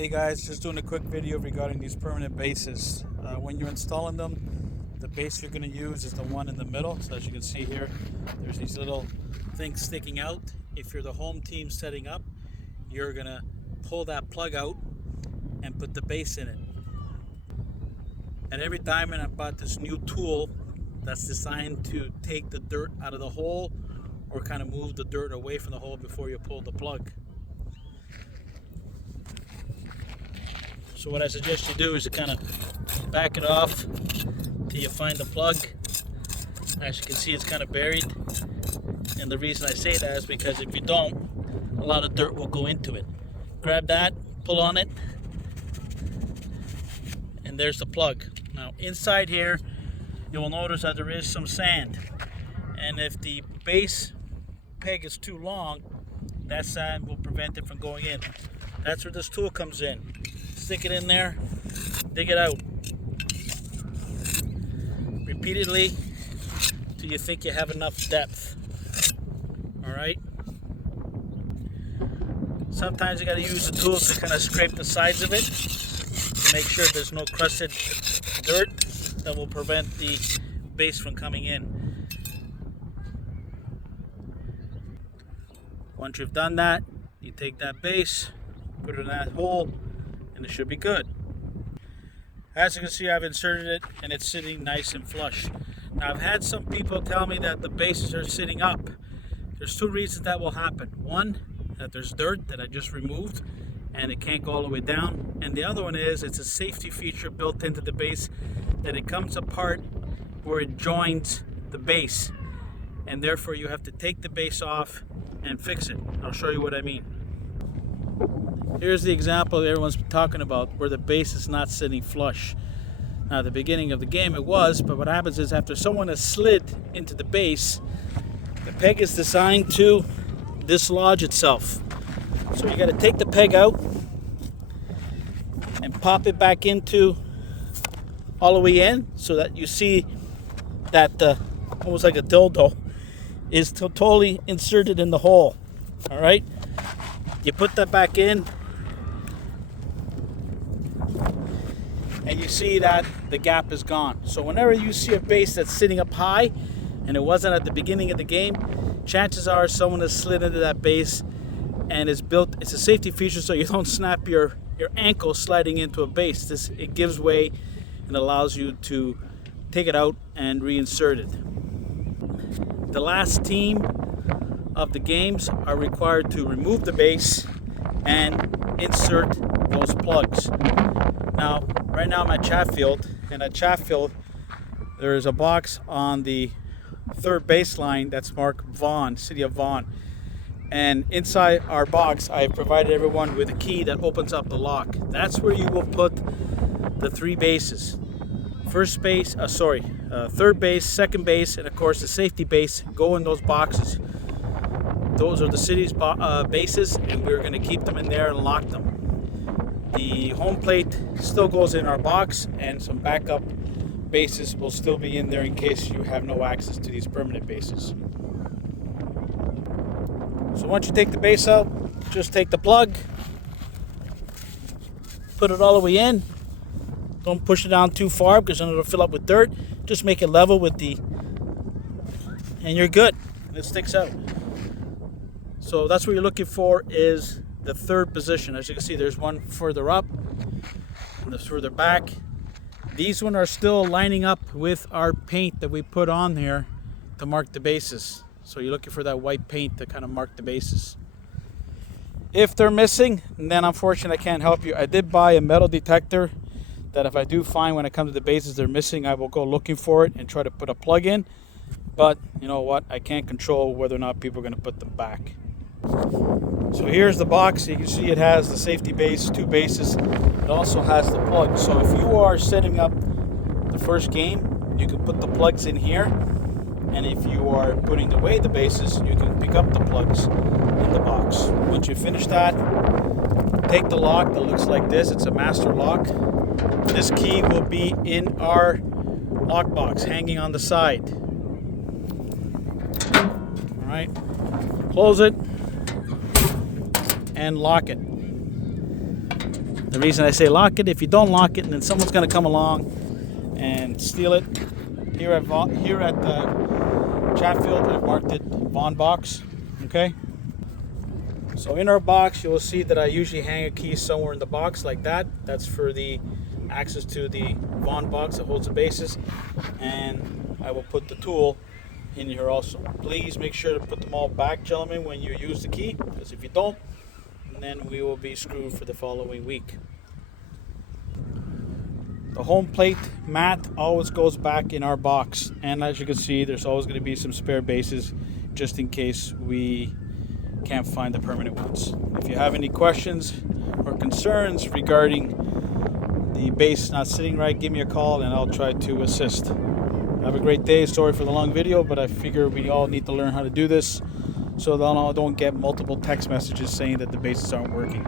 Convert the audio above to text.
Hey guys, just doing a quick video regarding these permanent bases. When you're installing them, the base you're going to use is the one in the middle. So as you can see here, there's these little things sticking out. If you're the home team setting up, you're going to pull that plug out and put the base in it. At Every Diamond, I bought this new tool that's designed to take the dirt out of the hole or kind of move the dirt away from the hole before you pull the plug. So what I suggest you do is to kind of back it off till you find the plug. As you can see, it's kind of buried. And the reason I say that is because if you don't, a lot of dirt will go into it. Grab that, pull on it, and there's the plug. Now inside here, you will notice that there is some sand. And if the base peg is too long, that sand will prevent it from going in. That's where this tool comes in. Stick it in there, dig it out repeatedly till you think you have enough depth. All right. Sometimes you got to use the tool to kind of scrape the sides of it to make sure there's no crusted dirt that will prevent the base from coming in. Once you've done that, you take that base, put it in that hole, and it should be good. As you can see, I've inserted it and it's sitting nice and flush. Now I've had some people tell me that the bases are sitting up. There's two reasons that will happen. One, that there's dirt that I just removed and it can't go all the way down. And the other one is it's a safety feature built into the base that it comes apart where it joins the base. And therefore you have to take the base off and fix it. I'll show you what I mean. Here's the example everyone's been talking about where the base is not sitting flush. Now at the beginning of the game it was, but what happens is after someone has slid into the base, the peg is designed to dislodge itself. So you got to take the peg out and pop it back into all the way in so that you see that almost like a dildo is totally inserted in the hole. All right, you put that back in and you see that the gap is gone. So whenever you see a base that's sitting up high and it wasn't at the beginning of the game, chances are someone has slid into that base and it's a safety feature so you don't snap your ankle sliding into a base. It gives way and allows you to take it out and reinsert it. The last team of the games are required to remove the base and insert those plugs. Now, right now I'm at Chatfield, and at Chatfield there is a box on the third baseline that's marked Vaughan, City of Vaughan. And inside our box, I've provided everyone with a key that opens up the lock. That's where you will put the three bases. Third base, second base, and of course the safety base go in those boxes. Those are the city's bases, and we're going to keep them in there and lock them. The home plate still goes in our box, and some backup bases will still be in there in case you have no access to these permanent bases. So once you take the base out, just take the plug, put it all the way in. Don't push it down too far because then it'll fill up with dirt. Just make it level with and you're good. It sticks out. So that's what you're looking for, is the third position. As you can see, there's one further up and there's further back. These ones are still lining up with our paint that we put on there to mark the bases. So you're looking for that white paint to kind of mark the bases. If they're missing, then unfortunately I can't help you. I did buy a metal detector that if I do find when it comes to the bases they're missing, I will go looking for it and try to put a plug in. But you know what? I can't control whether or not people are going to put them back. So here's the box. You can see it has the safety base, two bases. It also has the plug. So if you are setting up the first game, you can put the plugs in here. And if you are putting away the bases, you can pick up the plugs in the box. Once you finish that, take the lock that looks like this. It's a master lock. This key will be in our lockbox hanging on the side. All right, close it and lock it. The reason I say lock it, if you don't lock it, and then someone's going to come along and steal it. Here at the Chatfield, I've marked it Vaughn box. Okay. So in our box, you will see that I usually hang a key somewhere in the box like that. That's for the access to the Vaughn box that holds the bases. And I will put the tool in here also. Please make sure to put them all back, gentlemen, when you use the key, because if you don't, then we will be screwed for the following week. The home plate mat always goes back in our box, and as you can see, there's always going to be some spare bases just in case we can't find the permanent ones. If you have any questions or concerns regarding the base not sitting right, give me a call and I'll try to assist. Have a great day. Sorry for the long video, but I figure we all need to learn how to do this so that I don't get multiple text messages saying that the bases aren't working.